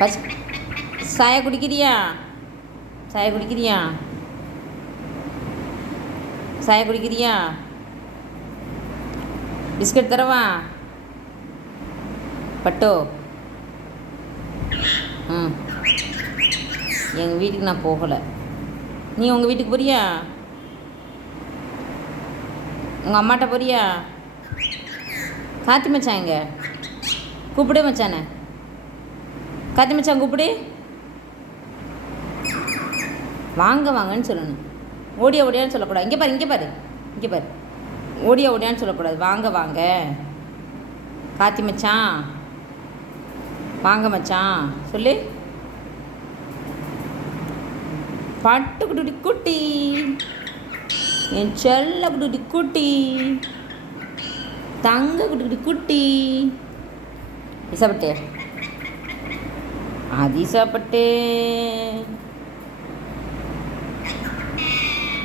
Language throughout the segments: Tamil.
பஸ் சாயா குடிக்கிறியா? சாயா குடிக்கிறியா? சாயா குடிக்கிறியா? பிஸ்கட் தரவா? பட்டோ. ம். எங்கள் வீட்டுக்கு நான் போகலை. நீ உங்கள் வீட்டுக்கு போறியா? உங்கள் அம்மாட்ட போறியா? காத்தி மச்சான் எங்க? கூப்பிடு மச்சானே. காத்தி மச்சான் கூப்பிடு. வாங்க வாங்கன்னு சொல்லணும். ஓடியா ஓடியான்னு சொல்லக்கூடாது. இங்கே பாரு, இங்கே பாரு, இங்கே பாரு. ஓடியா ஓடியான்னு சொல்லக்கூடாது. வாங்க வாங்க காத்தி மச்சான், வாங்க மச்சான் சொல்லு. பட்டு குட்டி குட்டி, என் செல்ல குட்டி குட்டி, தங்க குட்டி குட்டி. இசப்பட்டே அதிசப்பட்டே,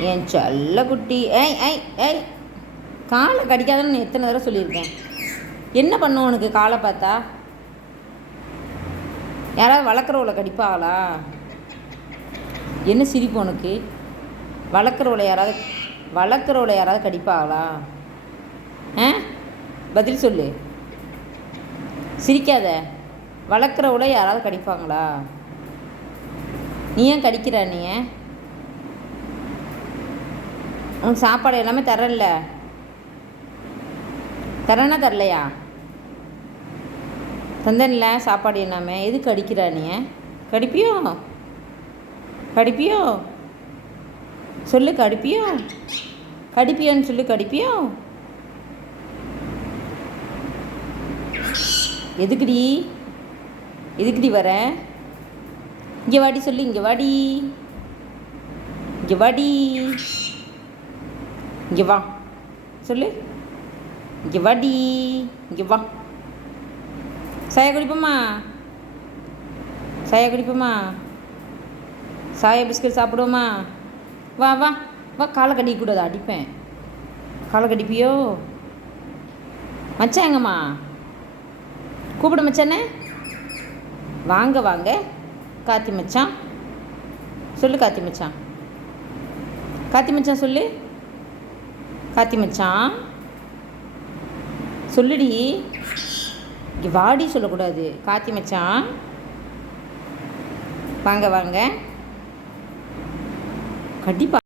என் செல்ல குட்டி. ஏய் ஏய் ஏய், காலை கடிக்காதன்னு எத்தனை தடவை சொல்லியிருக்கேன். என்ன பண்ணும் உனக்கு காலை பார்த்தா? யாராவது வளர்க்குறவளை கடிப்பாங்களா? என்ன சிரிப்பு உனக்கு? வளர்க்குறவளை யாராவது கடிப்பாங்களா? ஆ, பதில் சொல்லு. சிரிக்காத. வளர்க்குறவளை யாராவது கடிப்பாங்களா? நீ ஏன் கடிக்கிற? நீ உனக்கு சாப்பாடு எல்லாமே தரல. தரேன்னா தரலையா? தந்தன்ல சாப்பாடு எல்லாமே. எதுக்கு அடிக்கிறா நீ? கடிப்பியோ? கடிப்பியோ சொல்லு. கடிப்பியோ? கடிப்பியோன்னு சொல்லு. கடிப்பியோ? எதுக்குடி? எதுக்குடி வர? இங்கே வாடி சொல்லு. இங்கே வாடி, இங்கே வாடி, இங்கே வா சொல்லு. இங்கே வாடி, இங்கே வா. சாயா குடிப்போமா? சாயா குடிப்போமா? சாயா பிஸ்கட் சாப்பிடுவோமா? வா வா வா. காலை கடிக்கக்கூடாது, அடிப்பேன். காலை கடிப்பியோ? மச்சான் எங்கம்மா? கூப்பிட மச்சானே. வாங்க வாங்க காத்தி மச்சான் சொல்லு. காத்தி மச்சான், காத்தி மச்சான் சொல்லு. காத்தி மச்சான் சொல்லுடி. இங்கே வாடி சொல்லக்கூடாது. காத்தி மச்சான் வாங்க வாங்க. கண்டிப்பாக